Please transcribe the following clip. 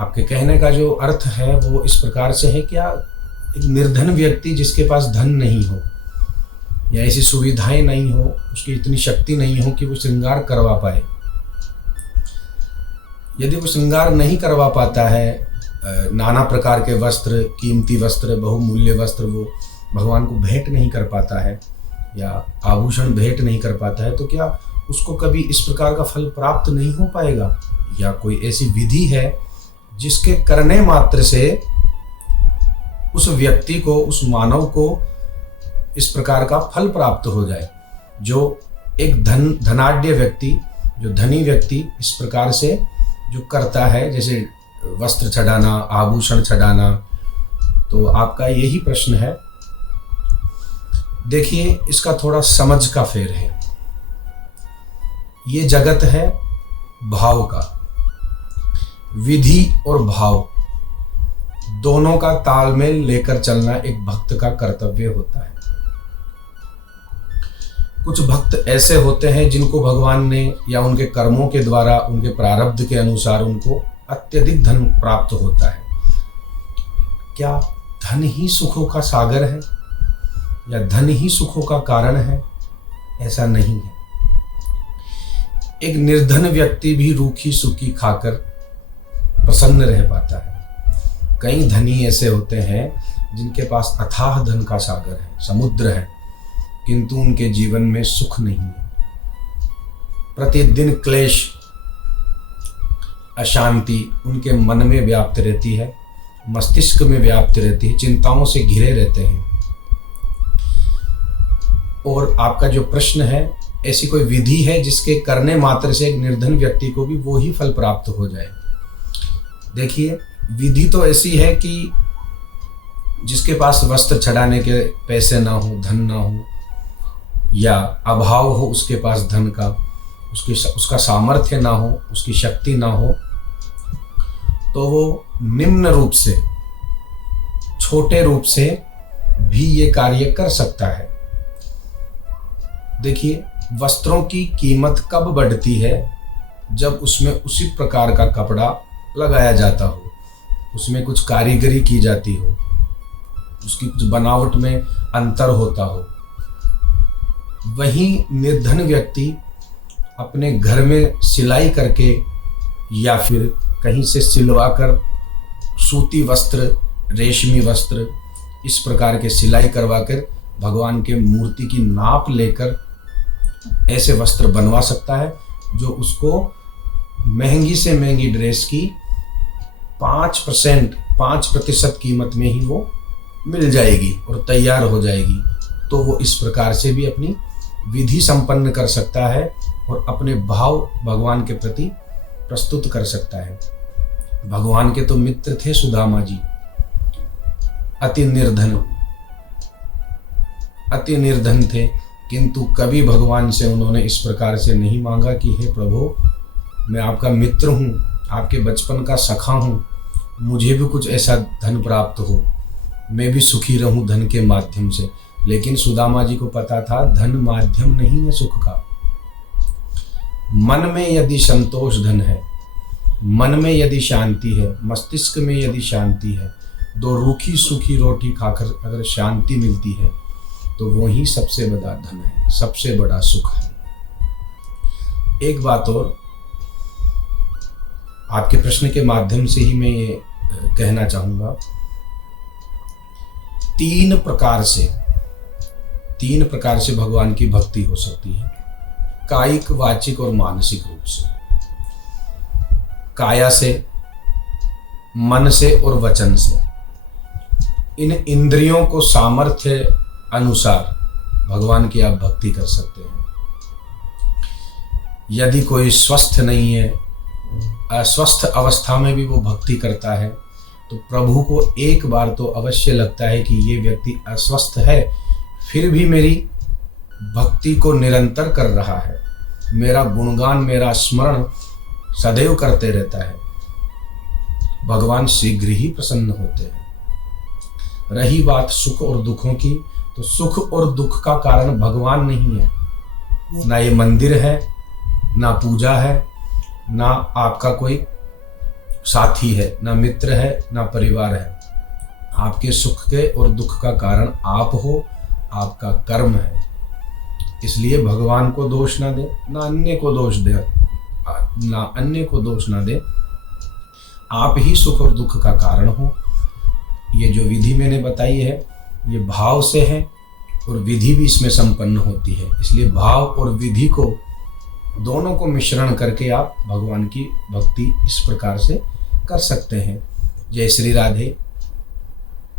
आपके कहने का जो अर्थ है वो इस प्रकार से है, क्या एक निर्धन व्यक्ति जिसके पास धन नहीं हो या ऐसी सुविधाएं नहीं हो, उसकी इतनी शक्ति नहीं हो कि वो श्रृंगार करवा पाए, यदि वो श्रृंगार नहीं करवा पाता है, नाना प्रकार के वस्त्र, कीमती वस्त्र, बहुमूल्य वस्त्र वो भगवान को भेंट नहीं कर पाता है या आभूषण भेंट नहीं कर पाता है, तो क्या उसको कभी इस प्रकार का फल प्राप्त नहीं हो पाएगा? या कोई ऐसी विधि है जिसके करने मात्र से उस व्यक्ति को, उस मानव को इस प्रकार का फल प्राप्त हो जाए? जो एक धनाढ्य व्यक्ति, जो धनी व्यक्ति इस प्रकार से जो करता है, जैसे वस्त्र चढ़ाना, आभूषण चढ़ाना, तो आपका यही प्रश्न है। देखिए, इसका थोड़ा समझ का फेर है। ये जगत है भाव का। विधि और भाव दोनों का तालमेल लेकर चलना एक भक्त का कर्तव्य होता है। कुछ भक्त ऐसे होते हैं जिनको भगवान ने या उनके कर्मों के द्वारा, उनके प्रारब्ध के अनुसार उनको अत्यधिक धन प्राप्त होता है। क्या धन ही सुखों का सागर है या धन ही सुखों का कारण है? ऐसा नहीं है। एक निर्धन व्यक्ति भी रूखी सूखी खाकर प्रसन्न रह पाता है। कई धनी ऐसे होते हैं जिनके पास अथाह धन का सागर है, समुद्र है, किंतु उनके जीवन में सुख नहीं है। प्रतिदिन क्लेश, अशांति उनके मन में व्याप्त रहती है, मस्तिष्क में व्याप्त रहती है, चिंताओं से घिरे रहते हैं। और आपका जो प्रश्न है, ऐसी कोई विधि है जिसके करने मात्र से एक निर्धन व्यक्ति को भी वो ही फल प्राप्त हो जाए? देखिए, विधि तो ऐसी है कि जिसके पास वस्त्र चढ़ाने के पैसे ना हो, धन ना हो, या अभाव हो उसके पास धन का, उसका सामर्थ्य ना हो, उसकी शक्ति ना हो, तो वो निम्न रूप से, छोटे रूप से भी ये कार्य कर सकता है। देखिए, वस्त्रों की कीमत कब बढ़ती है? जब उसमें उसी प्रकार का कपड़ा लगाया जाता हो, उसमें कुछ कारीगरी की जाती हो, उसकी कुछ बनावट में अंतर होता हो। वहीं निर्धन व्यक्ति अपने घर में सिलाई करके या फिर कहीं से सिलवा कर सूती वस्त्र, रेशमी वस्त्र, इस प्रकार के सिलाई करवा कर भगवान के मूर्ति की नाप लेकर ऐसे वस्त्र बनवा सकता है जो उसको महंगी से महंगी ड्रेस की 5% कीमत में ही वो मिल जाएगी और तैयार हो जाएगी। तो वो इस प्रकार से भी अपनी विधि संपन्न कर सकता है और अपने भाव भगवान के प्रति प्रस्तुत कर सकता है। भगवान के तो मित्र थे सुदामा जी, अति निर्धन थे, किंतु कभी भगवान से उन्होंने इस प्रकार से नहीं मांगा कि हे प्रभु, मैं आपका मित्र हूँ, आपके बचपन का सखा हूँ, मुझे भी कुछ ऐसा धन प्राप्त हो, मैं भी सुखी रहूँ धन के माध्यम से। लेकिन सुदामा जी को पता था धन माध्यम नहीं है सुख का। मन में यदि संतोष धन है, मन में यदि शांति है, मस्तिष्क में यदि शांति है, दो रूखी सूखी रोटी खाकर अगर शांति मिलती है, तो वो ही सबसे बड़ा धन है, सबसे बड़ा सुख है। एक बात और आपके प्रश्न के माध्यम से ही मैं ये कहना चाहूँगा, तीन प्रकार से भगवान की भक्ति हो सकती है, कायिक, वाचिक और मानसिक रूप से। काया से, मन से और वचन से। इन इंद्रियों को सामर्थ्य अनुसार भगवान की आप भक्ति कर सकते हैं। यदि कोई स्वस्थ नहीं है, अस्वस्थ अवस्था में भी वो भक्ति करता है, तो प्रभु को एक बार तो अवश्य लगता है कि ये व्यक्ति अस्वस्थ है, फिर भी मेरी भक्ति को निरंतर कर रहा है, मेरा गुणगान, मेरा स्मरण सदैव करते रहता है। भगवान शीघ्र ही प्रसन्न होते हैं। रही बात सुख और दुखों की, तो सुख और दुख का कारण भगवान नहीं है, ना ये मंदिर है, ना पूजा है, ना आपका कोई साथी है, ना मित्र है, ना परिवार है। आपके सुख के और दुख का कारण आप हो, आपका कर्म है। इसलिए भगवान को दोष ना दे, ना अन्य को दोष दे, ना अन्य को दोष ना दे। आप ही सुख और दुख का कारण हो। ये जो विधि मैंने बताई है ये भाव से है और विधि भी इसमें संपन्न होती है। इसलिए भाव और विधि को दोनों को मिश्रण करके आप भगवान की भक्ति इस प्रकार से कर सकते हैं। जय श्री राधे।